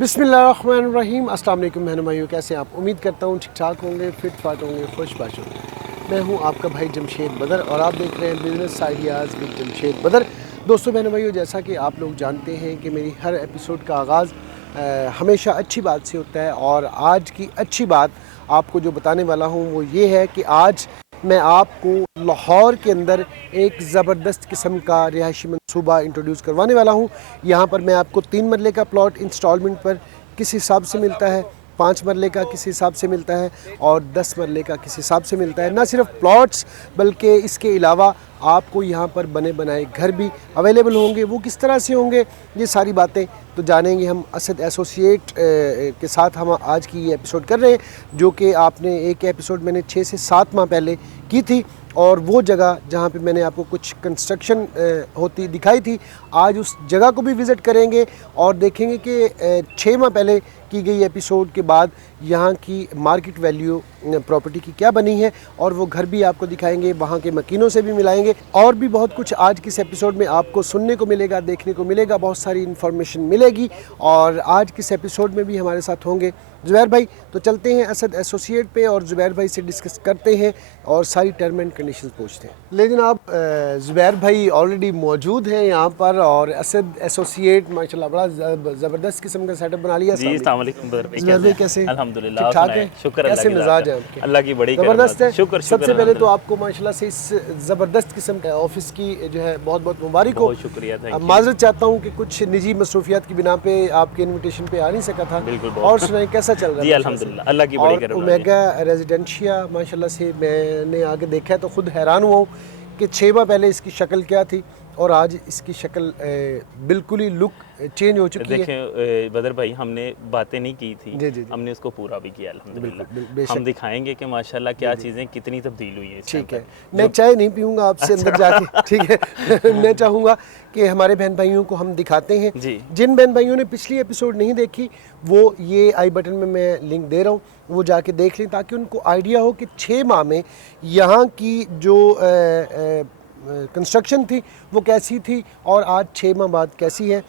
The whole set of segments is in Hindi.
बिस्मिल्लाहिर्रहमानिर्रहीम। अस्सलाम वालेकुम बहनों भाइयों, कैसे हैं आप? उम्मीद करता हूँ ठीक ठाक होंगे, फिट फाट होंगे, खुशबाश होंगे। मैं हूँ आपका भाई जमशेद बदर और आप देख रहे हैं बिज़नेस आइडियाज़ विद जमशेद बदर। दोस्तों बहनों भाइयों, जैसा कि आप लोग जानते हैं कि मेरी हर एपिसोड का आगाज़ हमेशा अच्छी बात से होता है और आज की अच्छी बात आपको जो बताने वाला हूँ वो ये है कि आज मैं आपको लाहौर के अंदर एक ज़बरदस्त किस्म का रिहायशी मंसूबा इंट्रोड्यूस करवाने वाला हूँ। यहाँ पर मैं आपको 3 मरले का प्लॉट इंस्टॉलमेंट पर किस हिसाब से मिलता है, 5 मरले का किस हिसाब से मिलता है और 10 मरले का किस हिसाब से मिलता है। ना सिर्फ प्लॉट्स बल्कि इसके अलावा आपको यहाँ पर बने बनाए घर भी अवेलेबल होंगे। वो किस तरह से होंगे, ये सारी बातें तो जानेंगे हम असद एसोसिएट के साथ। हम आज की ये एपिसोड कर रहे हैं जो कि आपने एक एपिसोड मैंने 6 से 7 माह पहले की थी और वो जगह जहाँ पे मैंने आपको कुछ कंस्ट्रक्शन होती दिखाई थी, आज उस जगह को भी विज़िट करेंगे और देखेंगे कि 6 माह पहले की गई एपिसोड के बाद यहाँ की मार्केट वैल्यू प्रॉपर्टी की क्या बनी है और वो घर भी आपको दिखाएंगे, वहाँ के मकीनों से भी मिलाएंगे और भी बहुत कुछ आज की इस एपिसोड में आपको सुनने को मिलेगा, देखने को मिलेगा, बहुत सारी इन्फॉर्मेशन मिलेगी। और आज की इस एपिसोड में भी हमारे साथ होंगे ज़ुबैर भाई। तो चलते हैं असद एसोसिएट पे और ज़ुबैर भाई से डिस्कस करते हैं और सारी टर्म एंड कंडीशंस पूछते हैं। लेकिन आप ज़ुबैर भाई ऑलरेडी मौजूद हैं यहाँ पर और असद एसोसिएट माशाल्लाह बड़ा ज़बरदस्त किस्म का सेटअप बना लिया। ज़ुबैर भाई कैसे? अल्हम्दुलिल्लाह, ठीक ठाक है, शुक्र कैसे मिजाज है आपके? अल्लाह की बड़ी ज़बरदस्त है। शुक्र सबसे पहले तो आपको माशाल्लाह से इस ज़बरदस्त किस्म का ऑफिस की जो है बहुत बहुत मुबारक हो। बहुत शुक्रिया। माजरत चाहता हूँ कि कुछ निजी मसरूफियात की बिना पे आपके इन्विटेशन पे आ नहीं सका था। बिल्कुल। और सुनाए कैसा चल रहा है? जी अल्हम्दुलिल्लाह, अल्लाह की बड़ी करम। ओमेगा रेजिडेंशिया माशाल्लाह से मैंने आगे देखा है तो खुद हैरान हुआ हूँ कि 6 माह पहले इसकी शक्ल क्या थी और आज इसकी शक्ल बिल्कुल ही लुक चेंज हो चुकी है। देखें बदर भाई, हमने बातें नहीं की थी, जी। हमने उसको पूरा भी किया अल्हम्दुलिल्लाह। हम दिखाएंगे कि माशाल्लाह क्या चीज़ें कितनी तब्दील हुई है। ठीक है, मैं चाय नहीं पीऊँगा आपसे अंदर जाके, ठीक है। मैं चाहूँगा कि हमारे बहन भाइयों को हम दिखाते हैं। जिन बहन भाइयों ने पिछली एपिसोड नहीं देखी वो ये आई बटन में मैं लिंक दे रहा हूँ, वो जाके देख लें ताकि उनको आइडिया हो कि 6 माह में यहाँ की जो कंस्ट्रक्शन थी वो कैसी थी और आज 6 माह बाद कैसी है।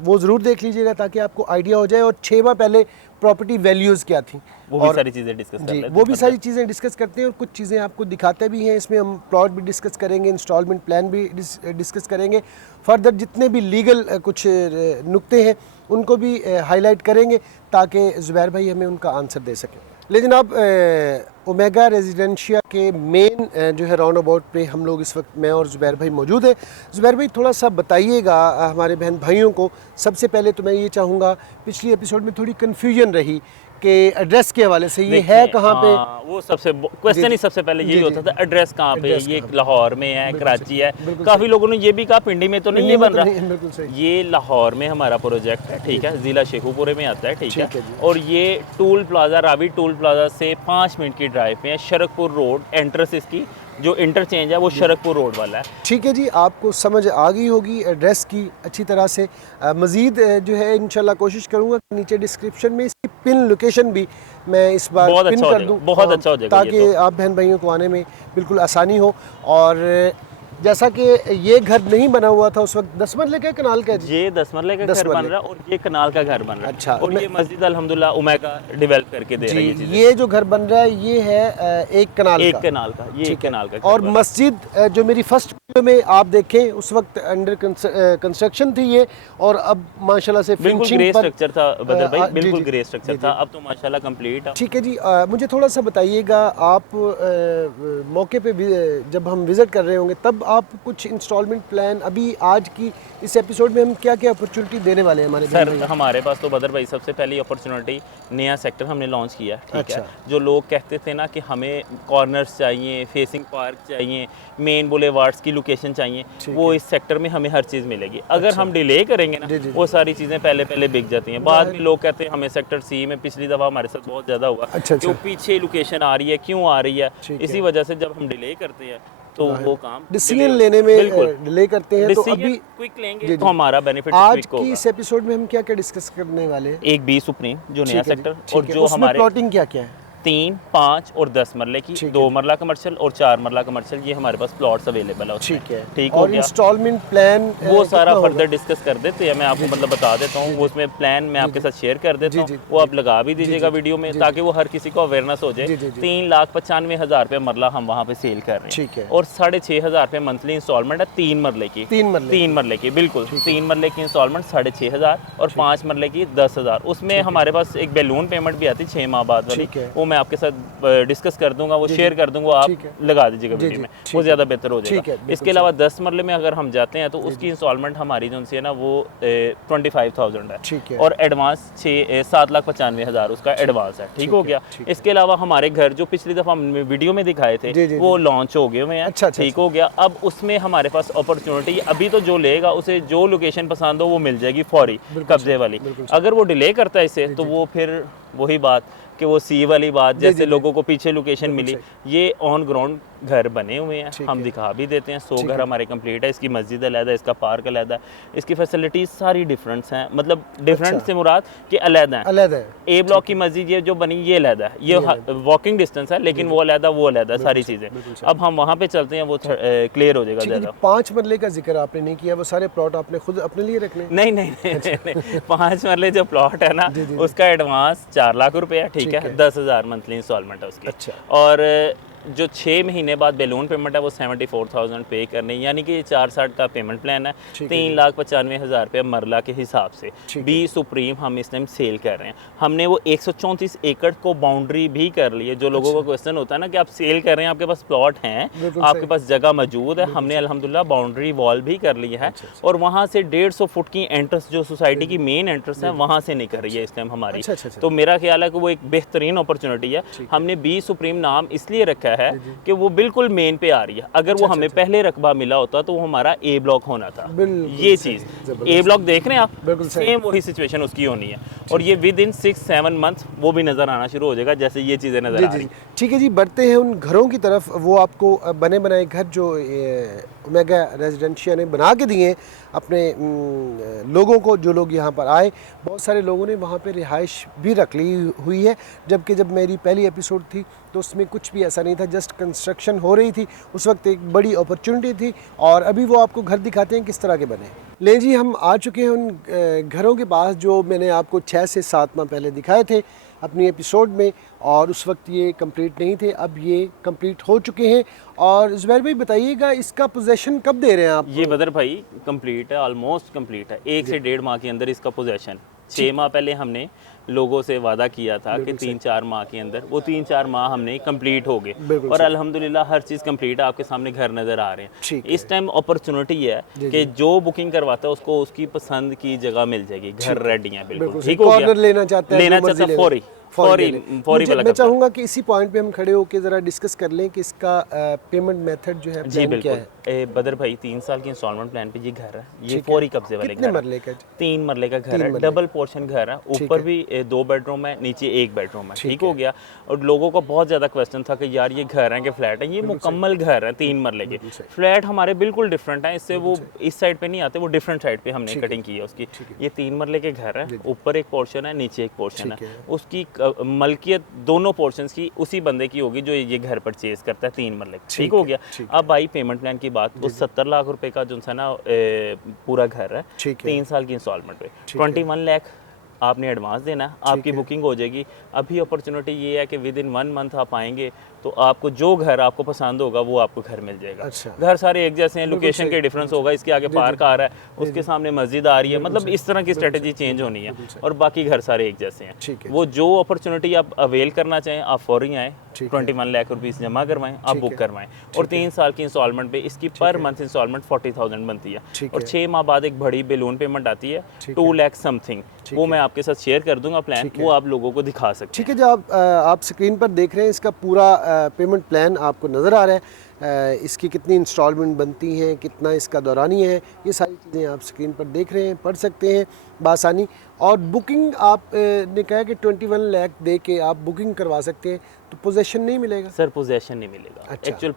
वो ज़रूर देख लीजिएगा ताकि आपको आइडिया हो जाए और 6 माह पहले प्रॉपर्टी वैल्यूज़ क्या थी वो भी सारी चीज़ें डिस्कस कर लेते हैं। वो भी सारी चीज़ें डिस्कस करते हैं और कुछ चीज़ें आपको दिखाते भी हैं। इसमें हम प्लॉट भी डिस्कस करेंगे, इंस्टॉलमेंट प्लान भी डिस्कस करेंगे, फर्दर जितने भी लीगल कुछ नुक्ते हैं उनको भी हाईलाइट करेंगे ताकि ज़ुबैर भाई हमें उनका आंसर दे सकें। लेकिन अब ओमेगा रेजिडेंशिया के मेन जो है राउंड अबाउट पे हम लोग इस वक्त मैं और ज़ुबैर भाई मौजूद है। ज़ुबैर भाई थोड़ा सा बताइएगा हमारे बहन भाइयों को। सबसे पहले तो मैं ये चाहूँगा, पिछली एपिसोड में थोड़ी कन्फ्यूजन रही कि एड्रेस के हवाले से ये है कहाँ पे। वो सबसे क्वेश्चन ही सबसे पहले यही होता था, एड्रेस कहाँ पे। ये लाहौर में है, कराची है। काफ़ी लोगों ने ये भी कहा पिंडी में तो नहीं बन रहा। ये लाहौर में हमारा प्रोजेक्ट है, ठीक है, ज़िला शेखुपुरे में आता है, ठीक है। और ये toll plaza, Ravi toll plaza से 5 मिनट की ड्राइव पे है। शरकपुर रोड एंट्रेंस इसकी जो इंटरचेंज है वो शरकपुर रोड वाला है। ठीक है जी, आपको समझ आ गई होगी एड्रेस की अच्छी तरह से। मज़ीद जो है इंशाल्लाह कोशिश करूँगा नीचे डिस्क्रिप्शन में इसकी पिन लोकेशन भी मैं इस बार पिन कर दूँ, बहुत अच्छा हो जाएगा ताकि आप बहन भाइयों को आने में बिल्कुल आसानी हो। और जैसा कि ये घर नहीं बना हुआ था उस वक्त 10 मरले का कनाल का, ये 10 मरले का घर बन रहा है और ये कनाल का घर बन रहा है। अच्छा, और ये मस्जिद अल्हम्दुलिल्लाह ओमेगा डेवलप करके दे रही है। ये जो घर बन रहा है ये है एक कनाल का, ये कनाल का। और मस्जिद जो मेरी फर्स्ट वीडियो में आप देखें उस वक्त अंडर कंस्ट्रक्शन थी ये, और अब माशाल्लाह से बिल्कुल ग्रे स्ट्रक्चर था बदर भाई, बिल्कुल ग्रे स्ट्रक्चर था, अब तो माशाल्लाह कंप्लीट है। ठीक है जी, मुझे थोड़ा सा बताइएगा, आप मौके पे जब हम विजिट कर रहे होंगे तब आप कुछ इंस्टॉलमेंट प्लान अभी आज की इस एपिसोड में हम क्या क्या अपॉर्चुनिटी देने वाले हैं हमारे सर? हमारे पास तो बदर भाई सबसे पहली अपॉर्चुनिटी नया सेक्टर हमने लॉन्च किया, ठीक है। जो लोग कहते थे ना कि हमें कॉर्नर्स चाहिए, फेसिंग पार्क चाहिए, मेन बुलेवार्ड्स की लोकेशन चाहिए, वो इस सेक्टर में हमें हर चीज़ मिलेगी। अगर हम डिले करेंगे ना वो सारी चीज़ें पहले बिक जाती हैं। बाद में लोग कहते हैं हमें सेक्टर सी में पिछली दफ़ा हमारे साथ बहुत ज़्यादा हुआ कि पीछे लोकेशन आ रही है, क्यों आ रही है, इसी वजह से जब हम डिले करते हैं तो वो काम डिसीजन लेने में डिले करते हैं। तो अभी क्विक लेंगे तो हमारा बेनिफिट आज की इस एपिसोड में हम क्या क्या डिस्कस करने वाले हैं? एक बी सुप्रीम जो नया सेक्टर, और जो हमारे प्लॉटिंग क्या क्या है? 3, 5 और 10 मरले की, 2 मरला कमर्शियल और 4 मरला कमर्शियल, ये हमारे पास प्लॉट्स अवेलेबल है। ठीक है, ठीक और इंस्टॉलमेंट प्लान वो सारा फर्दर डिस्कस कर देते हैं। मैं आपको मतलब बता देता हूँ, वो उसमें प्लान मैं आपके साथ शेयर कर देता हूँ, वो आप लगा भी दीजिएगा वीडियो में ताकि वो हर किसी को अवेयरनेस हो जाए। 3,95,000 रुपये मरला हम वहाँ पे सेल कर रहे हैं, और 6,500 रुपये मंथली इंस्टॉलमेंट है 3 मरले की। 3 मरले की बिल्कुल 3 मरले की इंस्टॉलमेंट 6,500 और 5 मरले की 10,000। उसमें हमारे पास एक बैलून पेमेंट भी आती है 6 माह बाद वाली, वो मैं आपके साथ डिस्कस कर दूंगा, वो शेयर कर दूंगा, आप लगा दीजिएगा वीडियो में, वो ज़्यादा बेहतर हो जाएगा। इसके अलावा 10 मरले में अगर हम जाते हैं तो उसकी इंस्टॉलमेंट हमारी जो है ना वो 25,000 है, और एडवांस 7,95,000 उसका एडवांस है। ठीक हो गया। इसके अलावा हमारे घर जो पिछली दफ़ा हमने वीडियो में दिखाए थे वो लॉन्च हो गए हुए हैं। ठीक हो गया। अब उसमें हमारे पास अपॉर्चुनिटी, अभी तो जो लेगा उसे जो लोकेशन पसंद हो वो मिल जाएगी फौरी कब्जे वाली। अगर वो डिले करता है इसे तो वो फिर वही बात कि वो सी वाली बात, जैसे लोगों को पीछे लोकेशन मिली, ये ऑन ग्राउंड घर बने हुए हैं, हम दिखा भी देते हैं। 100 घर हमारे कंप्लीट है, इसकी मस्जिद अलहदा है, इसका पार्क अलहदा है, इसकी फैसिलिटीज सारी डिफरेंट्स हैं, मतलब डिफरेंट से मुराद कि अलहदा है। ए ब्लॉक की मस्जिद ये जो बनी ये अलहदा है, ये वॉकिंग डिस्टेंस है, लेकिन वो अलहदा वो अलहदा, सारी चीज़ें। अब हम वहाँ पे चलते हैं, वो क्लियर हो जाएगा ज़्यादा। 5 मरले का जिक्र आपने नहीं किया, वो सारे प्लॉट आपने खुद अपने लिए रखने? नहीं 5 मरले जो प्लॉट है ना उसका एडवांस 4 लाख रुपये है, ठीक है। 10,000 मंथली इंस्टॉलमेंट है उसकी, और जो 6 महीने बाद बैलून पेमेंट है वो 74,000 पे करनी, यानी कि 460 का पेमेंट प्लान है, 3,95,000 रुपये मरला के हिसाब से। बी सुप्रीम हम इस टाइम सेल कर रहे हैं। हमने वो 134 एकड़ को बाउंड्री भी कर ली है। जो लोगों का क्वेश्चन होता है ना कि आप सेल कर रहे हैं, आपके पास प्लॉट हैं, आपके पास जगह मौजूद है, हमने अल्हम्दुलिल्लाह बाउंड्री वॉल भी कर ली है, और वहाँ से 150 फुट की एंट्रेंस जो सोसाइटी की मेन एंट्रेंस है वहाँ से निकल रही है इस टाइम हमारी। तो मेरा ख्याल है कि वो एक बेहतरीन अपॉर्चुनिटी है। हमने बी सुप्रीम नाम इसलिए रखा है कि वो बिल्कुल मेन पे आ रही है। अगर वो हमें पहले रकबा मिला होता तो वो हमारा ए ब्लॉक होना था। ये चीज़ ए ब्लॉक देख रहे हैं आप, सेम वही सिचुएशन उसकी होनी है, और ये विद इन 6-7 मंथ वो भी नज़र आना शुरू हो जाएगा जैसे ये चीज़ें नज़र आ रही। ठीक है जी, बढ़ते हैं उन घरों की तरफ। वो आपको बने बनाए घर जो ओमेगा रेजिडेंशिया ने बना के दिए अपने लोगों को, जो लोग यहाँ पर आए, बहुत सारे लोगों ने वहाँ पे रिहाइश भी रख ली हुई है, जबकि जब मेरी पहली एपिसोड थी तो उसमें कुछ भी ऐसा नहीं था, जस्ट कंस्ट्रक्शन हो रही थी। उस वक्त एक बड़ी अपॉर्चुनिटी थी, और अभी वो आपको घर दिखाते हैं किस तरह के बने। ले जी, हम आ चुके हैं उन घरों के पास जो मैंने आपको 6 से 7 माह पहले दिखाए थे अपनी एपिसोड में, और उस वक्त ये कंप्लीट नहीं थे, अब ये कंप्लीट हो चुके हैं। और ज़ुबैर भाई बताइएगा, इसका पोजेसन कब दे रहे हैं आप? ये बदर भाई कंप्लीट है, ऑलमोस्ट कंप्लीट है। 1 से 1.5 माह के अंदर इसका पोजेसन। 6 माह पहले हमने लोगों से वादा किया था कि 3-4 माह के अंदर, वो 3-4 माह हमने कंप्लीट हो गए, और अल्हम्दुलिल्लाह हर चीज़ कंप्लीट है, आपके सामने घर नज़र आ रहे हैं। इस टाइम अपॉर्चुनिटी है कि जो बुकिंग करवाता है उसको उसकी पसंद की जगह मिल जाएगी, घर रेडी है बिल्कुल। ठीक हो गया, लेना चाहता है फौरी वाला। मैं चाहूँगा कि इसी पॉइंट पे हम खड़े होकर ज़रा डिस्कस कर लें कि इसका पेमेंट मेथड जो है जी बिल्कुल। बदर भाई 3 साल की इंस्टॉलमेंट प्लान पे ये घर है, ये फौरी कब्जे वाले घर। मरले का? 3 मरले का घर है, डबल पोर्शन घर है, ऊपर भी 2 बेडरूम है, नीचे 1 बेडरूम है। ठीक हो गया। और लोगों का बहुत ज़्यादा क्वेश्चन था कि यार ये घर है कि फ्लैट है? ये मुकम्मल घर है 3 मरले के। फ्लैट हमारे बिल्कुल डिफरेंट है इससे, वो इस साइड पे नहीं आते, वो डिफरेंट साइड पे हमने कटिंग की है उसकी। ये 3 मरले के घर है, ऊपर एक पोर्शन है, नीचे एक पोर्शन है। उसकी मलकियत दोनों पोर्शंस की उसी बंदे की होगी जो ये घर परचेज करता है 3 मरले। ठीक हो गया। अब आई पेमेंट प्लान की बात, तो 70 लाख रुपए का जो है ना पूरा घर है, 3 साल की इंस्टॉलमेंट पे 21 लाख आपने एडवांस देना है, आपकी बुकिंग हो जाएगी। अभी अपॉर्चुनिटी ये है कि विद इन 1 मंथ आप आएंगे तो आपको जो घर आपको पसंद होगा वो आपको घर मिल जाएगा। घर सारे एक जैसे हैं, लोकेशन के डिफरेंस होगा, इसके आगे पार्क आ रहा है, उसके सामने मस्जिद आ रही है, मतलब इस तरह की स्ट्रेटजी चेंज होनी है, और बाकी घर सारे एक जैसे हैं। वो जो अपॉर्चुनिटी आप अवेल करना चाहें आप फौरी आएँ, ठीक है। 21 लाख रुपीस जमा करवाएं, आप ठीक बुक है। करवाएं और 3 साल की इंस्टॉलमेंट पे इसकी पर मंथ इंस्टॉलमेंट 40,000 बनती है ठीक और है। 6 माह बाद एक बड़ी बेलून पेमेंट आती है ठीक 2 है। लाख समथिंग, ठीक वो है। मैं आपके साथ शेयर कर दूंगा प्लान, ठीक है। वो आप लोगों को दिखा सकते ठीक हैं। है, जो आप स्क्रीन पर देख रहे हैं इसका पूरा पेमेंट प्लान आपको नज़र आ रहा है। इसकी कितनी इंस्टॉलमेंट बनती हैं, कितना इसका दौरानी है, ये सारी चीज़ें आप स्क्रीन पर देख रहे हैं, पढ़ सकते हैं बासानी। और बुकिंग आप ने कहा कि 21 लाख दे के आप बुकिंग करवा सकते हैं, तो पोजेसन नहीं मिलेगा? सर पोजेसन नहीं मिलेगा। अच्छा। एक्चुअल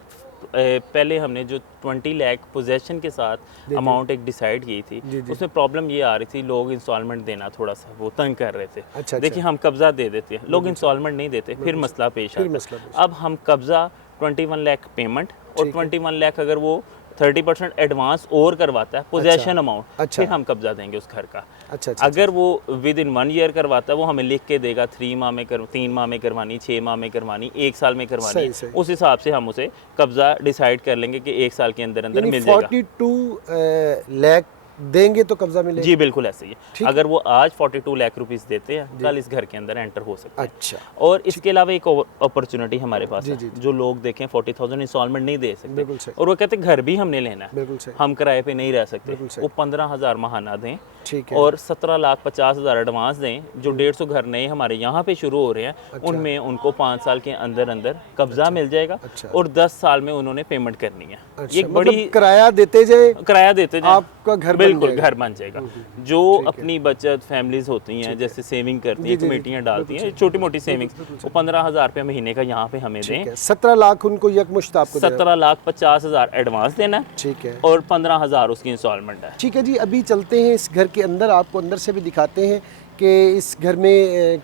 पहले हमने जो 20 लाख पोजेसन के साथ अमाउंट एक डिसाइड की थी, जी, जी। उसमें प्रॉब्लम ये आ रही थी, लोग इंस्टॉलमेंट देना थोड़ा सा वो तंग कर रहे थे। अच्छा, देखिए हम कब्जा दे देते हैं, लोग इंस्टॉलमेंट नहीं देते, फिर मसला पेश फिर आता मसला है। पेश अब हम कब्जा 21 लाख पेमेंट और ठीक है। 21 लाख अगर वो 30% एडवांस और करवाता है पोजेसन अमाउंट, अच्छा। फिर हम कब्जा देंगे उस घर का। अच्छा, अच्छा। अगर वो विद इन 1 ईयर करवाता है, वो हमें लिख के देगा 3 माह में 3 माह में करवानी, 6 माह में करवानी, 1 साल में करवानी सही, है, सही। उस हिसाब से हम उसे कब्जा डिसाइड कर लेंगे कि 1 साल के अंदर अंदर यानी मिल जाएगा। 42 लाख देंगे तो कब्जा मिलेगा? जी बिल्कुल ऐसे ही ठीक है। अगर वो आज 42 लाख रुपीस देते हैं, कल इस घर के अंदर एंटर हो सकते हैं। अच्छा। और इसके अलावा एक अपॉर्चुनिटी हमारे पास जी, है, जी, जी। जो लोग देखें 40,000 इंस्टॉलमेंट नहीं दे सकते बिल्कुल सही। और वो कहते हैं घर भी हमने लेना है, बिल्कुल सही। हम किराए पे नहीं रह सकते, बिल्कुल सही। वो 15,000 महाना दें ठीक है। और 17,50,000 एडवांस दें। जो 150 घर नए हमारे यहाँ पे शुरू हो रहे हैं, अच्छा। उनमें उनको 5 साल के अंदर अंदर कब्जा मिल जाएगा अच्छा। और 10 साल में उन्होंने पेमेंट करनी है। अच्छा, ये एक मतलब बड़ी किराया देते जाए, किराया देते जाएं, आपका घर बन बिल्कुल जाएगा। घर बन जाएगा। जो अपनी बचत फैमिलीज होती हैं, जैसे सेविंग करती जी, हैं, जी, जी, कमेटियाँ डालती हैं, छोटी मोटी सेविंग्स, वो 15,000 रुपये महीने का यहाँ पे हमें ठीक दें। है। 17 लाख उनको यकमुश्त आपको देना है। 17,50,000 एडवांस देना है ठीक है। और 15,000 उसकी इंस्टॉलमेंट है। ठीक है जी, अभी चलते हैं इस घर के अंदर, आपको अंदर से भी दिखाते हैं कि इस घर में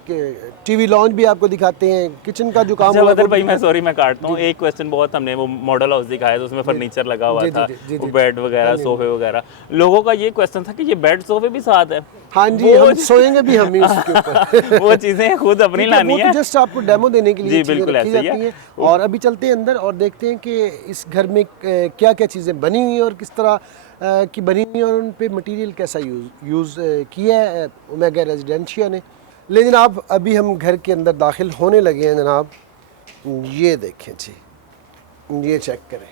टीवी लॉन्च भी आपको दिखाते हैं, किचन का जो काम अच्छा होगा बदर वो भाई, भी- मैं सॉरी मैं काटता हूँ, एक क्वेश्चन बहुत हमने वो मॉडल हाउस दिखाया था, उसमें फर्नीचर लगा हुआ जी, था, जी, जी, वो जी। बेड वगैरह, सोफे वगैरह। लोगों का ये क्वेश्चन था कि ये बेड सोफे भी साथ है। हाँ जी, हम सोएंगे भी हम ही उसके ऊपर। वो चीज़ें खुद अपनी लानी वो है। तो जस्ट आपको डेमो देने के लिए जी, चीज़ें बिल्कुल रखी ऐसे ही जाती है। हैं। और अभी चलते हैं अंदर और देखते हैं कि इस घर में क्या क्या चीज़ें बनी हुई हैं और किस तरह की बनी हुई हैं और उन पे मटेरियल कैसा यूज़ किया है ओमेगा रेजिडेंशिया ने। लेकिन आप अभी हम घर के अंदर दाखिल होने लगे हैं जनाब। ये देखें जी, ये चेक करें।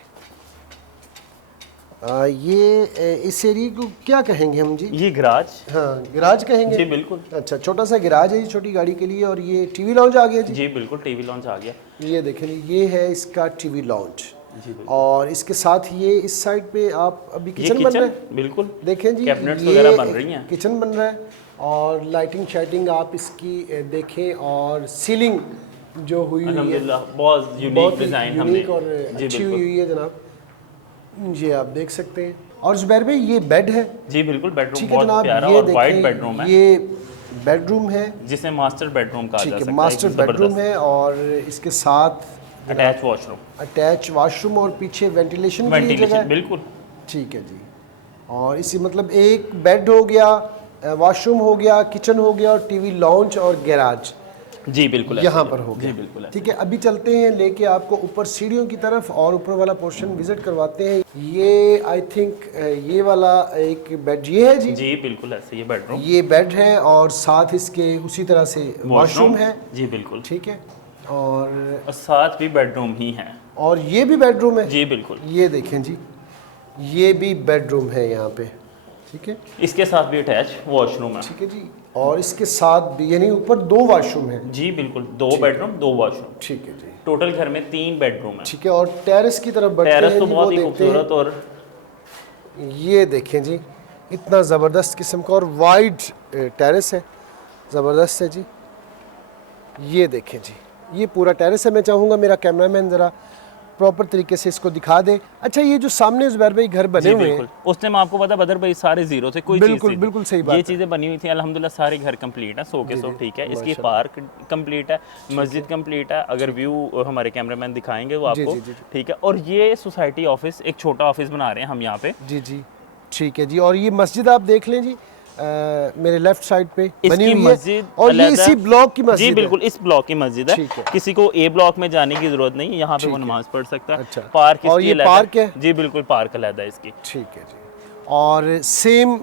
ये इस एरिया को क्या कहेंगे हम जी? ये गराज, हाँ, गैराज कहेंगे। जी बिल्कुल। अच्छा, छोटा सा गैराज है जी छोटी गाड़ी के लिए। और ये टीवी लॉन्च आ गया जी। जी बिल्कुल, टीवी लॉन्च आ गया। ये देखें, ये है इसका टीवी लॉन्च। जी बिल्कुल। और इसके साथ ये इस साइड पे आप अभी ये किचन बन रहा है, बिल्कुल देखें जी, कैबिनेट्स ये वगैरह बन रही हैं। किचन बन रहा है। और लाइटिंग शाइटिंग आप इसकी देखें, और सीलिंग जो हुई हुई है अल्हम्दुलिल्लाह बहुत यूनिक बहुत डिज़ाइन हमने, यूनिक और जी अच्छी हुई बिल्कुल। हुई है जनाब। ये आप देख सकते हैं। और जुबैर भाई, ये बेड है। जी बिल्कुल, बेडरूम ठीक है बहुत जनाब, प्यारा ये और वाइट देखें, बेडरूम है, ये बेडरूम है। जिसे मास्टर बेडरूम कहा ठीक जा है, सकता है। मास्टर बेडरूम है। और इसके साथ अटैच वॉशरूम, अटैच वॉशरूम और पीछे वेंटिलेशन के लिए जगह वेंटिलेशन है। बिल्कुल। ठीक है जी। और इसी मतलब एक बेड हो गया, वॉशरूम हो गया, किचन हो गया, और टीवी लॉन्च और गैराज जी बिल्कुल यहाँ ऐसे पर ही। हो जी गया। बिल्कुल ऐसे। ठीक है, अभी चलते हैं लेके आपको ऊपर सीढ़ियों की तरफ और ऊपर वाला पोर्शन विजिट करवाते हैं। ये आई थिंक ये वाला एक बेड ये है जी। जी बिल्कुल ऐसे ये बेडरूम, ये बेड है और साथ इसके उसी तरह से वॉशरूम है। जी बिल्कुल। ठीक है। और साथ भी बेडरूम ही है। और ये भी बेडरूम है। जी बिल्कुल। ये देखें जी, ये भी बेडरूम है यहाँ पे। ठीक है। इसके साथ भी अटैच वॉशरूम है। ठीक है जी। और इसके साथ भी यानी ऊपर 2 वॉशरूम है। जी बिल्कुल, 2 बेडरूम 2 वॉशरूम, ठीक है जी। टोटल घर में 3 बेडरूम है। ठीक है। और टेरेस की तरफ बढ़ते हैं टेरेस तो जी, बहुत वो ही देखते हैं। खूबसूरत और ये देखें जी, इतना ज़बरदस्त किस्म का और वाइड टेरेस है, ज़बरदस्त है जी। ये देखें जी, ये पूरा टेरेस है। मैं चाहूँगा मेरा कैमरामैन ज़रा प्रॉपर तरीके से इसको दिखा दे। अच्छा, ये जो सामने जुबैर भाई घर बने जी हुए हैं, बिल्कुल, उस टाइम आपको पता बदर भाई सारे जीरो थे, कोई बिल्कुल, चीज़ नहीं। बिल्कुल सही बात ये है। चीज़ें बनी हुई थी, अल्हम्दुलिल्लाह सारे घर कंप्लीट है, 100 के 100 ठीक है। इसकी माशाल्लाह। पार्क कंप्लीट है, मस्जिद कंप्लीट है, अगर व्यू हमारे कैमरामैन दिखाएंगे वो जी, आपको, जी, जी, जी। ठीक है। और ये सोसाइटी ऑफिस, एक छोटा ऑफिस बना रहे हैं हम यहाँ पे। जी जी, ठीक है जी। और ये मस्जिद आप देख लें जी, मेरे लेफ्ट साइड पे बनी इसकी हुई है। मस्जिद और ये अलहदा- इसी ब्लॉक की मस्जिद जी है। बिल्कुल, इस ब्लॉक की मस्जिद ठीक है, है। किसी को ए ब्लॉक में जाने की जरूरत नहीं है, यहाँ पे ठीक वो है। नमाज पढ़ सकता है। अच्छा। पार्क और इसकी ये अलहदा- पार्क है? जी बिल्कुल, पार्क अलहदा है इसकी। ठीक है जी। और सेम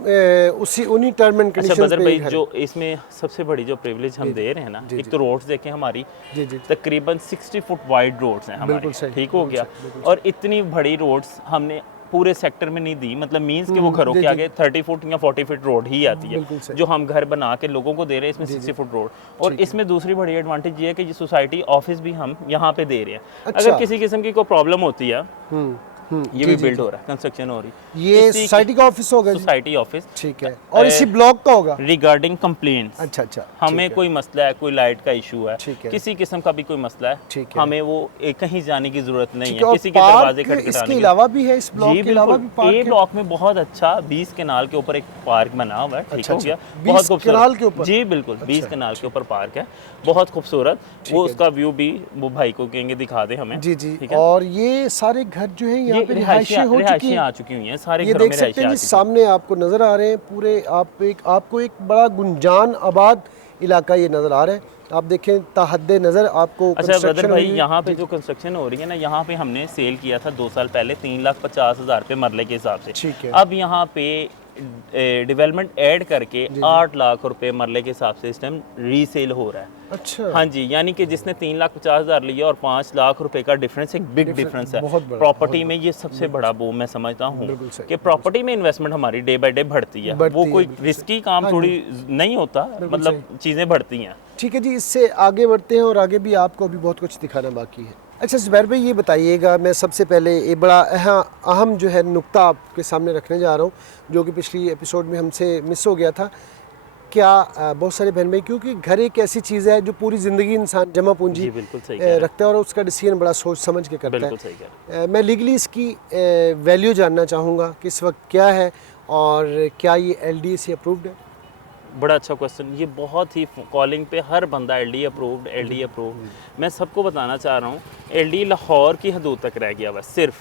उसी उन्हीं टर्म एंड अच्छा कंडीशंस बदर पे भाई, ये घर है। जो इसमें सबसे बड़ी जो प्रिविलेज हम दे रहे हैं ना, जी, एक जी। तो रोड्स देखें हमारी, जी जी तकरीबन 60 फुट वाइड रोड्स हैं बिल्कुल हमारी, सही, ठीक हो बिल्कुल गया। सही, बिल्कुल और इतनी बड़ी रोड्स हमने पूरे सेक्टर में नहीं दी, मतलब मींस के वो घरों जी, के जी। आगे 30 फुट या 40 फुट रोड ही आती है, बिल्कुल सही। जो हम घर बना के लोगों को दे रहे हैं इसमें 60 फुट रोड। और इसमें दूसरी बड़ी एडवांटेज ये है कि ये सोसाइटी ऑफिस भी हम यहाँ पे दे रहे हैं। अच्छा। अगर किसी किस्म की कोई प्रॉब्लम होती है, ये जी, भी जी, बिल्ड जी। हो रहा है, कंस्ट्रक्शन हो रही है, ये सोसाइटी का ऑफिस होगा जी? सोसाइटी ऑफिस ठीक है, और इसी ब्लॉक का होगा? रिगार्डिंग कंप्लेंट्स, अच्छा अच्छा, हमें कोई मसला है, कोई लाइट का इशू है, ठीक है। किसी किस्म का भी कोई मसला है, ठीक है। हमें वो कहीं जाने की जरूरत नहीं ठीक है, है, और किसी के दरवाजे पार्क खटखटाने इसके की। अलावा भी है, इस ब्लॉक जी के अलावा भी बिल्कुल, पार्क ए है? ब्लॉक में बहुत अच्छा 20 कनाल के ऊपर एक पार्क बना हुआ है, ठीक अच्छा, हो गया, अच्छा, बहुत 20 खूबसूरत। कनाल के ऊपर? जी बिल्कुल, 20 अच्छा, कनाल के ऊपर पार्क है, बहुत खूबसूरत। वो है। उसका व्यू भी वो भाई को कहेंगे दिखा दे हमें। जी जी, ठीक है, और ये सारे घर जो है यहाँ ये पे रिहायशी हो चुकी रिहायशी हैं? आ चुकी हुई हैं, सारे ये घरों देख में सकते रिहायशी हैं आ जी, चुकी हैं। सामने आपको नज़र आ रहे हैं पूरे, आपको एक बड़ा गुंजान आबाद इलाका ये नज़र आ रहा है। आप देखें ताहद्दे नज़र आपको अच्छा बदर कंस्ट्रक्शन भाई, हुई है। यहाँ पे जो कंस्ट्रक्शन हो रही है ना, यहाँ पे हमने सेल किया था 2 साल पहले 3,50,000 रुपये मरले के हिसाब से। ठीक है। अब यहाँ पे डेवलपमेंट ऐड करके 8 लाख रुपए मरले के हिसाब से इस टाइम रीसेल हो रहा है। अच्छा, हाँ जी, यानी कि जिसने 3,50,000 लिया और 5 लाख रुपए का डिफरेंस, एक बिग डिफरेंस है बहुत बड़ा, प्रॉपर्टी में। ये सबसे बड़ा बूम मैं समझता हूँ बिल्कुल सही, कि प्रॉपर्टी में इन्वेस्टमेंट हमारी डे बाय डे बढ़ती है। बढ़ती वो है, कोई बिल्कुल रिस्की काम थोड़ी नहीं होता, मतलब चीज़ें बढ़ती हैं। ठीक है जी, इससे आगे बढ़ते हैं और आगे भी आपको अभी बहुत कुछ दिखाना बाकी है। अच्छा ज़ुबैर भाई, ये बताइएगा, मैं सबसे पहले एक बड़ा अहम जो है नुक्ता आपके सामने रखने जा रहा हूँ, जो कि पिछली एपिसोड में हमसे मिस हो गया था। क्या बहुत सारे बहन भाई, क्योंकि घर एक ऐसी चीज़ है जो पूरी ज़िंदगी इंसान जमा पूंजी जी बिल्कुल सही कह रहे हैं। रखता है और उसका डिसीजन बड़ा सोच समझ के करता बिल्कुल है। सही कह रहे हैं। मैं लीगली इसकी वैल्यू जानना चाहूँगा कि इस वक्त क्या है, और क्या ये LDA से अप्रूव्ड है? बड़ा अच्छा क्वेश्चन, ये बहुत ही कॉलिंग पे हर बंदा LDA अप्रूव्ड। मैं सबको बताना चाह रहा हूँ, LDA लाहौर की हदूद तक रह गया हुआ है सिर्फ।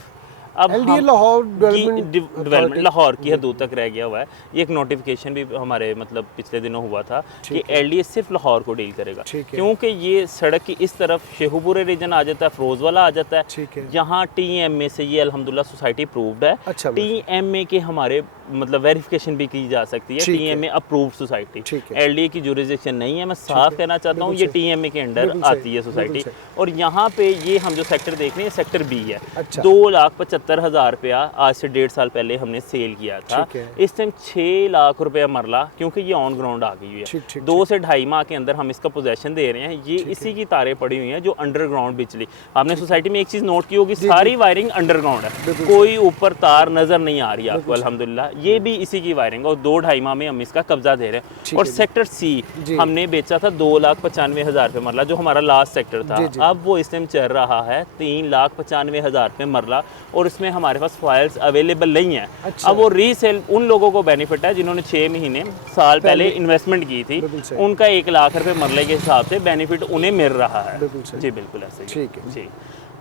अब LDA लाहौर डेवलपमेंट लाहौर की हदूद तक रह गया हुआ है। ये एक नोटिफिकेशन भी हमारे मतलब पिछले दिनों हुआ था कि LDA सिर्फ लाहौर को डील करेगा, क्योंकि ये सड़क की इस तरफ शेखुपुरे रीजन आ जाता है, फिरोजवाला आ जाता है। यहाँ TMA से ये अल्हम्दुलिल्लाह सोसाइटी अप्रूव्ड है। अच्छा, TMA के हमारे मतलब वेरिफिकेशन भी की जा सकती है, TMA अप्रूव्ड सोसाइटी। LDA की जुरिसडिक्शन नहीं है, मैं साफ कहना चाहता हूँ, ये TMA के अंडर आती है सोसाइटी। और यहाँ पे ये हम जो सेक्टर देख रहे हैं, सेक्टर B है। 2,75,000 रुपया आज से 1.5 साल पहले हमने सेल किया था। इस टाइम 6 लाख रुपया मरला, क्योंकि ये ऑन ग्राउंड आ गई हुई है। 2 से 2.5 माह के अंदर हम इसका पोजेसन दे रहे हैं। ये इसी की तारें पड़ी हुई हैं जो अंडरग्राउंड बिजली। आपने सोसाइटी में एक चीज़ नोट की होगी, सारी वायरिंग अंडरग्राउंड है, कोई ऊपर तार नजर नहीं आ रही आपको अल्हम्दुलिल्लाह। ये भी इसी की वायरिंग, और 2-2.5 माह में हम इसका कब्जा दे रहे हैं। और सेक्टर C हमने बेचा था 2,95,000 रुपये मरला, जो हमारा लास्ट सेक्टर था। अब वो इस टाइम चल रहा है 3,95,000 रुपये मरला, और इसमें हमारे पास फाइल्स अवेलेबल नहीं है। अब वो रीसेल उन लोगों को बेनिफिट है जिन्होंने 6 महीने साल पहले इन्वेस्टमेंट की थी, उनका 1 लाख रुपये मरले के हिसाब से बेनिफिट उन्हें मिल रहा है। जी बिल्कुल ऐसे ही। ठीक है जी,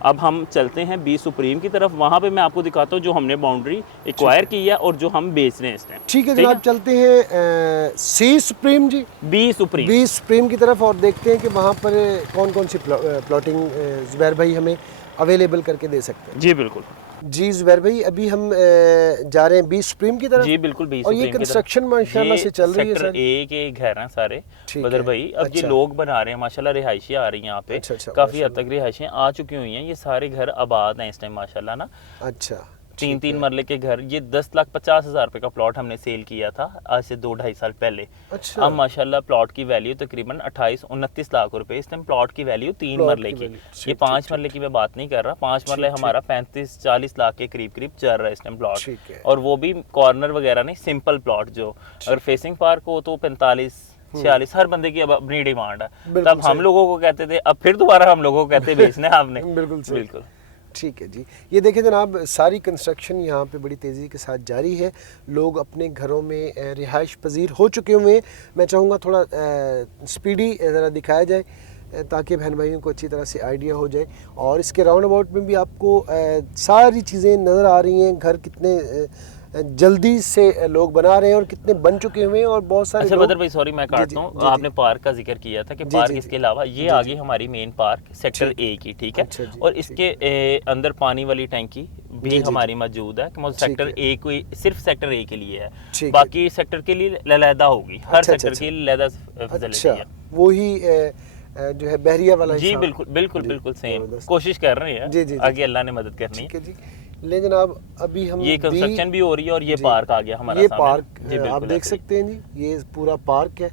अब हम चलते हैं B सुप्रीम की तरफ। वहाँ पे मैं आपको दिखाता हूँ जो हमने बाउंड्री एक्वायर की है और जो हम बेच रहे हैं इस टाइम। ठीक है जनाब, चलते हैं C सुप्रीम जी, B सुप्रीम की तरफ, और देखते हैं कि वहाँ पर कौन कौन सी प्लॉटिंग ज़ुबैर भाई हमें अवेलेबल करके दे सकते हैं। जी बिल्कुल। जी ज़ुबैर भाई, अभी हम जा रहे हैं B सुप्रीम की तरफ। जी बिल्कुल, B और ये कंस्ट्रक्शन माशाल्लाह से चल रही है सर। A के घर हैं सारे बदर भाई। अब ये लोग बना रहे हैं माशाल्लाह, रिहायशी आ रही हैं यहाँ पे। काफ़ी हद तक रिहायशी आ चुकी हुई हैं। ये सारे घर आबाद हैं इस टाइम माशाल्लाह ना। अच्छा, 3-3 मरले के घर। ये 10,50,000 रुपये का प्लॉट हमने सेल किया था आज से 2-2.5 साल पहले। अच्छा। अब माशाल्लाह प्लॉट की वैल्यू तकरीबन 28-29 लाख रुपए। इस टाइम प्लॉट की वैल्यू 3 मरले की। ये 5 मरले की मैं बात नहीं कर रहा। 5 मरले हमारा 35-40 लाख के करीब चल रहा है इस टाइम प्लॉट, और वो भी कॉर्नर वगैरह नहीं, सिंपल प्लॉट। जो अगर फेसिंग पार्क हो तो 45-46, हर बंदे की अब अपनी डिमांड है। तब हम लोगों को कहते थे, अब फिर दोबारा हम लोगों को कहते बेचना है आपने। बिल्कुल। ठीक है जी, ये देखें जनाब, सारी कंस्ट्रक्शन यहाँ पे बड़ी तेज़ी के साथ जारी है। लोग अपने घरों में रिहाइश पजीर हो चुके हुए हैं। मैं चाहूँगा थोड़ा स्पीडी ज़रा दिखाया जाए ताकि बहन भाइयों को अच्छी तरह से आइडिया हो जाए। और इसके राउंड अबाउट में भी आपको सारी चीज़ें नज़र आ रही हैं, घर कितने जल्दी से लोग बना रहे हैं और कितने बन चुके हुए हैं और बहुत सारे अच्छा लोग। बदर भाई सॉरी मैं काटता हूँ, आपने पार्क का जिक्र किया था कि जी, पार्क जी, इसके अलावा ये आ गई हमारी मेन पार्क सेक्टर ए की, ठीक है। अच्छा जी, और इसके अंदर पानी वाली टैंकी भी हमारी मौजूद है कि मतलब ठीक सेक्टर ए को सिर्फ सेक्टर ए के लिए है, ठीक है। बाकी सेक्टर के लिए अलहदा होगी, हर अच्छा, सेक्टर अच्छा, के लिए अलहदा फैसिलिटी अच्छा है। वो ही जो है बहरिया वाला जी हिसाब। बिल्कुल बिल्कुल जी, बिल्कुल सेम ज़बरदस्त। कोशिश कर रहे हैं, जी, जी, जी। आगे अल्लाह ने मदद करनी ठीक है। है जी। ले जनाब अभी हम ये कंस्ट्रक्शन भी हो रही है और ये जी, पार्क आ गया हमारा ये सामने। पार्क जी आप बिल्कुल देख ऐसे ही। सकते हैं जी, ये पूरा पार्क है,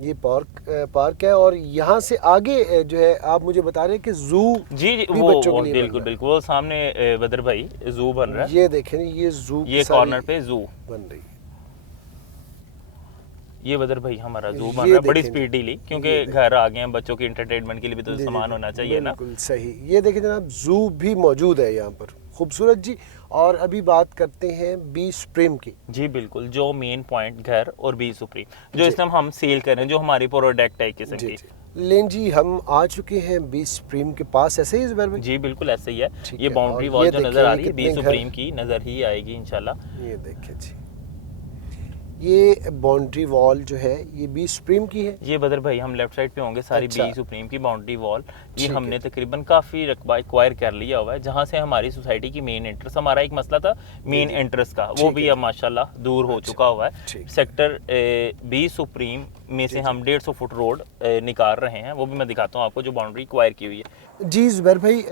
ये पार्क है और यहाँ से आगे जो है आप मुझे बता रहे हैं कि जू जी जी भी वो बच्चों के लिए बिल्कुल बन बिल्कुल वो सामने बदर भाई जू बन रहा रहा है, है। ये देखें ये जू ये कॉर्नर पे जू बन रही है। ये बदर भाई हमारा जू बन ये रहा है बड़ी देखें जी, स्पीडीली, क्योंकि ये घर आ गए हैं, बच्चों के एंटरटेनमेंट के लिए भी तो जी, सामान जी, होना चाहिए ना। बिल्कुल सही। ये देखिए जनाब जू भी मौजूद है यहाँ पर, खूबसूरत जी। और अभी बात करते हैं बी सुप्रीम की। जी बिल्कुल, जो मेन पॉइंट घर और बी सुप्रीम जो इस टाइम हम सेल कर रहे हैं, जो हमारी प्रोडक्ट है किस्म जी की। जी लेन जी हम आ चुके हैं बी सुप्रीम के पास, ऐसे ही ज़ुबैर भाई? जी बिल्कुल ऐसे ही है। ठीक ये है, बाउंड्री और वॉल ये जो देखिए नजर आ ये रही है बी कितने घर- सुप्रीम की नजर ही आएगी इंशाल्लाह। ये देखिए जी, ये बाउंड्री वॉल जो है ये बी सुप्रीम की है। ये बदर भाई हम लेफ्ट साइड पे होंगे, सारी अच्छा। बी सुप्रीम की बाउंड्री वॉल ये ठीक है। हमने तकरीबन काफ़ी रकबा एक्वायर कर लिया हुआ है, जहाँ से हमारी सोसाइटी की मेन एंट्रेंस, हमारा एक मसला था मेन एंट्रेंस का, वो ठीक भी है अब माशाल्लाह दूर हो चुका हुआ ठीक है। है। सेक्टर बी सुप्रीम में से हम 150 फुट रोड निकाल रहे हैं, वो भी मैं दिखाता हूँ आपको, जो बाउंड्री एक्वायर की हुई है। जी ज़ुबैर भाई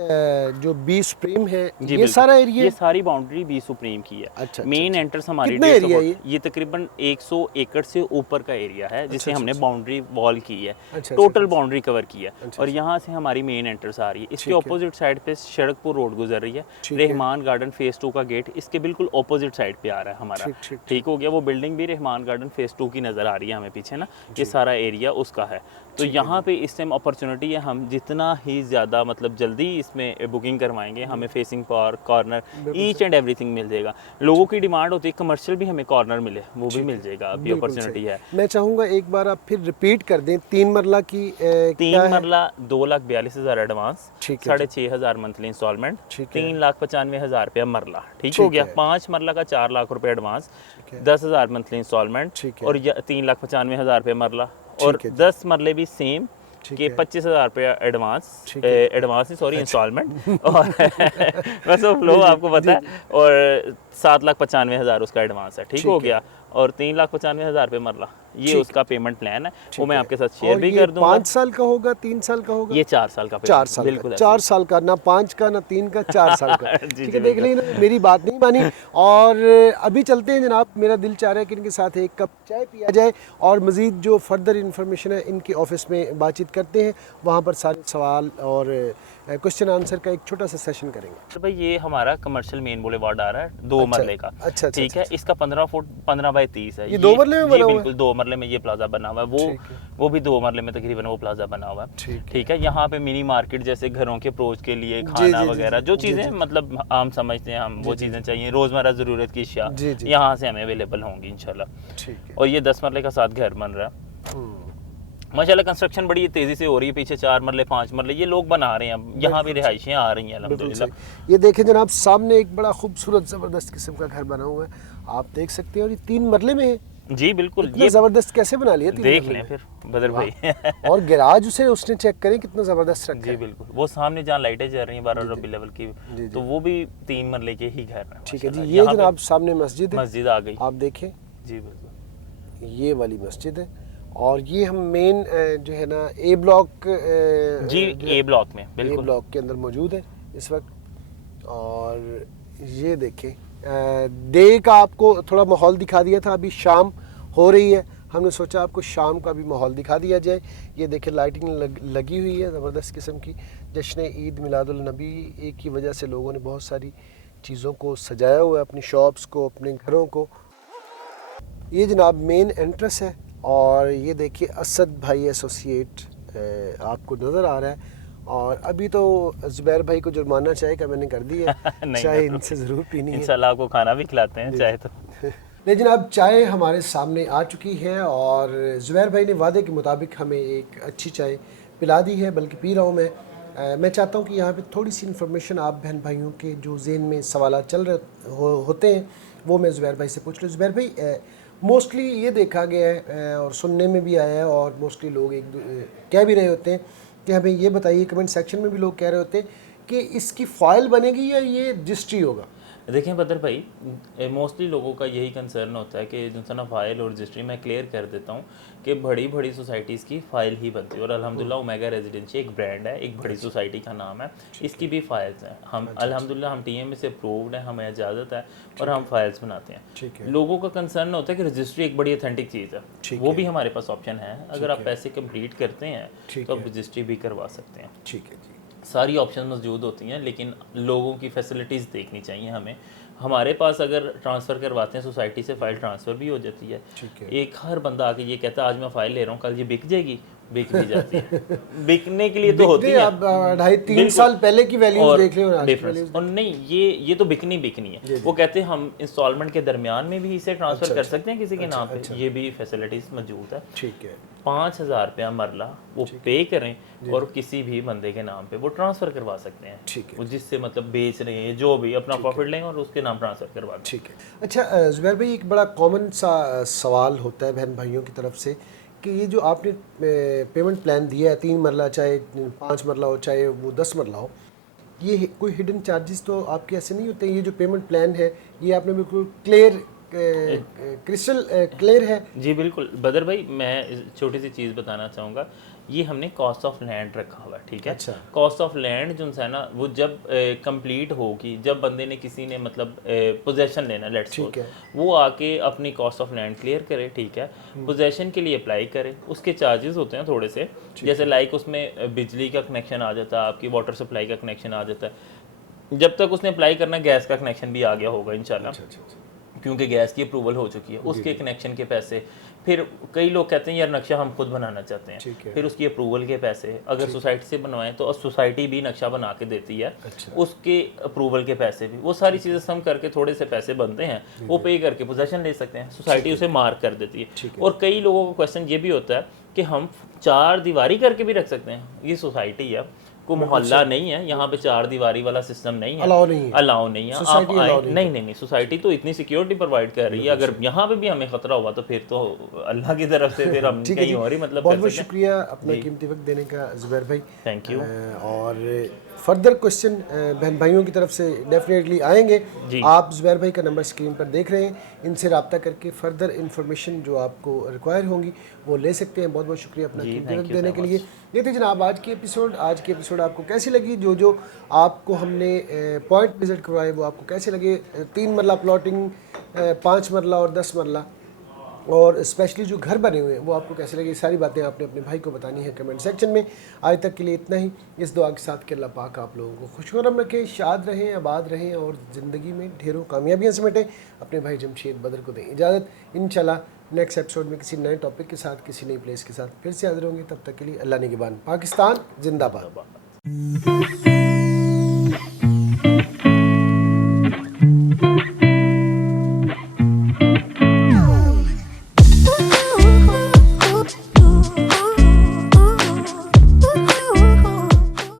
जो बी सुप्रीम है जी ये बिल्कुल। सारा एरिया ये सारी बाउंड्री बी सुप्रीम की है। अच्छा, मेन अच्छा। एंट्रेंस हमारी कितना 150 एरिया फुट, है ये तकरीबन 100 एकड़ से ऊपर का एरिया है जिसे अच्छा, हमने अच्छा। बाउंड्री वॉल की है, अच्छा, टोटल अच्छा। बाउंड्री कवर की है। अच्छा, और यहाँ से हमारी मेन एंट्रेंस आ रही है, इसके ठीक है। ऑपोजिट साइड पे सड़कपुर रोड गुजर रही है, ठीक है। रहमान गार्डन फेज 2 का गेट इसके बिल्कुल ऑपोजिट साइड पे आ रहा है हमारा। ठीक, ठीक, ठीक हो गया, वो बिल्डिंग भी रहमान गार्डन फेज 2 की नज़र आ रही है हमें पीछे ना, ये सारा एरिया उसका है। तो यहाँ पे इस टाइम अपॉर्चुनिटी है, हम जितना ही ज़्यादा मतलब जल्दी इसमें बुकिंग करवाएंगे, हमें facing park corner each and everything मिल जाएगा। लोगों की डिमांड होती है कमर्शियल भी हमें कॉर्नर मिले, वो भी मिल जाएगा, अभी बिल्कुल अपॉर्चुनिटी सही। है। मैं चाहूँगा एक बार आप फिर रिपीट कर दें 3 मरला की क्या 3 है? मरला 2,42,000 एडवांस, ठीक है जी। 6,500 मंथली इंस्टॉलमेंट, ठीक है। 3,95,000 रुपया मरला, ठीक ठीक हो गया। है। 5 मरला का 4 लाख रुपए एडवांस, है। 10,000 मंथली इंस्टॉलमेंट ठीक है। और 3,95,000 रुपये मरला, और ठीक है जी। 10 मरले भी सेम ठीक कि है। 25,000 रुपया एडवांस, ठीक है। एडवांस नहीं सॉरी इंस्टॉलमेंट और बस वो फ्लो आपको पता है, और 7,95,000 उसका एडवांस है, ठीक हो ठीक है। गया। और 3,95,000 रुपये मरला ये ठीक। उसका पेमेंट प्लान है, वो मैं है। आपके साथ शेयर और भी ये कर दूंगा। 5 साल का होगा 3 साल का होगा? ये 4 साल का 4 payment, साल बिल्कुल का, ऐसे 4 ही। साल का, ना 5 का ना 3 का, 4 साल का। जी, ठीक जी, है, देख बिल्कुल। लेना मेरी बात नहीं मानी। और अभी चलते हैं जनाब, मेरा दिल चाह रहा है कि इनके साथ एक कप चाय पिया जाए और मज़ीद जो फर्दर इन्फॉर्मेशन है इनके ऑफिस में बातचीत करते हैं, वहाँ पर सारे सवाल और क्वेश्चन आंसर का एक छोटा सा सेशन करेंगे। तो भाई ये हमारा कमर्शियल मेन बुलेवार्ड आ रहा है 2 अच्छा, मरले का, अच्छा, ठीक है। इसका 15 फुट 15 बाई 30 है। ये 2 मरले में बना जी हुआ है? बिल्कुल 2 मरले में ये प्लाजा बना हुआ है, ठीक है। वो भी 2 मरले में तकरीबन वो प्लाजा बना हुआ है, ठीक है। यहाँ पे मिनी मार्केट जैसे घरों के अप्रोच के लिए खाना जी, वगैरह जो जी, चीज़ें मतलब आम समझते हैं हम, वो चीज़ें चाहिए, रोज़मर्रा ज़रूरत की अशिया जी, जी। यहाँ से हमें अवेलेबल होंगी इंशाल्लाह। ठीक है। और ये 10 मरले का साथ घर बन रहा है माशाल्लाह। कंस्ट्रक्शन बड़ी तेज़ी से हो रही है, पीछे 4 मरले 5 मरले ये लोग बना रहे हैं, यहाँ भी रिहाइशें आ रही हैं बिल्कुल अल्हम्दुलिल्लाह। सही। ये देखें जनाब सामने एक बड़ा खूबसूरत ज़बरदस्त किस्म का घर बना हुआ है, आप देख सकते हैं, और ये 3 मरले में है। जी बिल्कुल, इतना ये ज़बरदस्त कैसे बना लिया 3 देख मरले लें में? फिर बदर भाई। और गैराज उसे उसने चेक करें कितना ज़बरदस्त रखा जी है। बिल्कुल, वो सामने जहाँ लाइटें जल रही हैं 12 रबी लेवल की, जी। तो वो भी 3 मरले के ही घर हैं। ठीक है जी। माशाल्लाह। ये यहाँ पे जनाब सामने मस्जिद है, मस्जिद आ गई। आप देखें, जी बिल्कुल। ये वाली मस्जिद है। और ये हम मेन जो है ना ए ब्लॉक जी ए ब्लॉक में ए बिल्कुल। ब्लॉक के अंदर मौजूद है इस वक्त। और ये देखें डे का आपको थोड़ा माहौल दिखा दिया था, अभी शाम हो रही है, हमने सोचा आपको शाम का भी माहौल दिखा दिया जाए। ये देखें लाइटिंग लगी हुई है ज़बरदस्त किस्म की, जश्न ईद मिलादुल नबी एक की वजह से लोगों ने बहुत सारी चीज़ों को सजाया हुआ है, अपनी शॉप्स को, अपने घरों को। ये जनाब मेन एंट्रेंस है, और ये देखिए असद भाई एसोसिएट आपको नज़र आ रहा है। और अभी तो ज़ुबैर भाई को जुर्माना चाय का मैंने कर दिया है, नहीं, चाय नहीं। इनसे ज़रूर पीनी है। इंशाल्लाह आपको खाना भी खिलाते हैं चाहे तो। लेकिन अब चाय हमारे सामने आ चुकी है, और ज़ुबैर भाई ने वादे के मुताबिक हमें एक अच्छी चाय पिला दी है, बल्कि पी रहा हूँ मैं चाहता हूँ कि यहाँ पे थोड़ी सी इन्फॉर्मेशन आप बहन भाइयों के जो ज़हन में सवाल चल रहे होते हैं वो मैं ज़ुबैर भाई से पूछ लूँ। ज़ुबैर भाई, मोस्टली ये देखा गया है और सुनने में भी आया है और मोस्टली लोग कह भी रहे होते हैं कि हमें ये बताइए, कमेंट सेक्शन में भी लोग कह रहे होते हैं कि इसकी फ़ाइल बनेगी या ये रजिस्ट्री होगा। देखें बदर भाई, मोस्टली लोगों का यही कंसर्न होता है कि जो ना फाइल और रजिस्ट्री, मैं क्लियर कर देता हूँ कि बड़ी बड़ी सोसाइटीज़ की फ़ाइल ही बनती है और अल्हम्दुलिल्लाह ओमेगा रेजिडेंसी एक ब्रांड है, एक बड़ी सोसाइटी का नाम है, इसकी भी फाइल्स हैं। हम अल्हम्दुलिल्लाह हम टीएमए से अप्रूव्ड है, हमें इजाज़त है और हम फाइल्स बनाते हैं। लोगों का कंसर्न होता है कि रजिस्ट्री एक बड़ी ऑथेंटिक चीज़ है, वो भी हमारे पास ऑप्शन है। अगर आप पैसे कंप्लीट करते हैं तो आप रजिस्ट्री भी करवा सकते हैं। ठीक है जी, सारी ऑप्शन मौजूद होती हैं, लेकिन लोगों की फैसिलिटीज़ देखनी चाहिए हमें। हमारे पास अगर ट्रांसफ़र करवाते हैं सोसाइटी से, फ़ाइल ट्रांसफ़र भी हो जाती है। एक हर बंदा आके ये कहता है आज मैं फ़ाइल ले रहा हूँ, कल ये बिक जाएगी, बिक भी जाती है। बिकने के लिए तो होती है, आप 2.5-3 साल पहले की वैल्यूज देख रहे हो डिफरेंस। और नहीं, ये तो बिकनी है। वो कहते हैं हम इंस्टॉलमेंट के दरमियान में भी इसे ट्रांसफ़र कर सकते हैं किसी के नाम पे, ये भी फैसिलिटीज़ मौजूद है। ठीक है, 5,000 रुपया मरला वो पे करें और किसी भी बंदे के नाम पे वो ट्रांसफ़र करवा सकते हैं। ठीक है, वो जिससे मतलब बेच रहे हैं जो भी अपना प्रॉफिट लेंगे और उसके नाम ट्रांसफ़र करवा दें। ठीक है। अच्छा ज़ुबैर भाई, एक बड़ा कॉमन सा सवाल होता है बहन भाइयों की तरफ से कि ये जो आपने पेमेंट प्लान दिया है, 3 मरला चाहे 5 मरला हो चाहे वो 10 मरला हो, ये कोई हिडन चार्जेस तो आपके ऐसे नहीं होते? ये जो पेमेंट प्लान है ये आपने बिल्कुल क्लियर क्रिस्टल क्लियर है? जी बिल्कुल बदर भाई, मैं छोटी सी चीज़ बताना चाहूँगा। ये हमने कॉस्ट ऑफ लैंड रखा हुआ है, ठीक है। अच्छा। कॉस्ट ऑफ लैंड जो है ना, वो जब कंप्लीट होगी, जब बंदे ने किसी ने मतलब पोजेशन लेना, लेट्स सपोज वो आके अपनी कॉस्ट ऑफ लैंड क्लियर करे, ठीक है। पोजेशन के लिए अप्लाई करे, उसके चार्जेस होते हैं थोड़े से, जैसे लाइक उसमें बिजली का कनेक्शन आ जाता है, आपकी वाटर सप्लाई का कनेक्शन आ जाता है। जब तक उसने अप्लाई करना, गैस का कनेक्शन भी आ गया होगा इंशाल्लाह, क्योंकि गैस की अप्रूवल हो चुकी है, उसके कनेक्शन के पैसे। फिर कई लोग कहते हैं यार नक्शा हम खुद बनाना चाहते हैं, फिर उसकी अप्रूवल के पैसे। अगर सोसाइटी से बनवाएं तो सोसाइटी भी नक्शा बना के देती है, उसके अप्रूवल के पैसे भी। वो सारी चीज़ें सम करके थोड़े से पैसे बनते हैं, वो पे करके पोजेशन ले सकते हैं, सोसाइटी उसे मार्क कर देती है। और कई लोगों का क्वेश्चन ये भी होता है कि हम 4 दीवारी करके भी रख सकते हैं। ये सोसाइटी है, कोई मोहल्ला नहीं है, यहाँ पे 4 दीवारी वाला सिस्टम नहीं है, अलाउ नहीं है। आप आए, नहीं, सोसाइटी तो इतनी सिक्योरिटी प्रोवाइड कर रही है, अगर यहाँ पे भी हमें खतरा हुआ तो फिर तो अल्लाह की तरफ से फिर हम कहीं और ही मतलब बहुत बहुत शुक्रिया अपना कीमती वक्त देने का ज़ुबैर भाई, थैंक यू। और फर्दर क्वेश्चन बहन भाइयों की तरफ से डेफिनेटली आएंगे। आप ज़ुबैर भाई का नंबर स्क्रीन पर देख रहे हैं, इनसे रब्ता करके फर्दर इन्फॉर्मेशन जो आपको रिक्वायर होंगी वो ले सकते हैं। बहुत बहुत शुक्रिया अपना कीमती वक्त देने के लिए। ये थी जनाब आज की एपिसोड आपको कैसी लगी? जो आपको हमने पॉइंट विजिट करवाए वो आपको कैसे लगे? 3 मरला प्लॉटिंग, 5 मरला और 10 मरला, और स्पेशली जो घर बने हुए हैं वो आपको कैसे लगे? सारी बातें आपने अपने भाई को बतानी है कमेंट सेक्शन में। आज तक के लिए इतना ही, इस दुआ के साथ कि अल्लाह पाक आप लोगों को खुशनुमा रखे, शाद रहें, आबाद रहें और ज़िंदगी में ढेरों कामयाबियाँ समेटें। अपने भाई जमशेद बदर को दें इजाज़त। इंशाल्लाह नेक्स्ट एपिसोड में किसी नए टॉपिक के साथ, किसी नई प्लेस के साथ फिर से हाजिर होंगे। तब तक के लिए अल्लाह निगहबान। पाकिस्तान जिंदाबाद।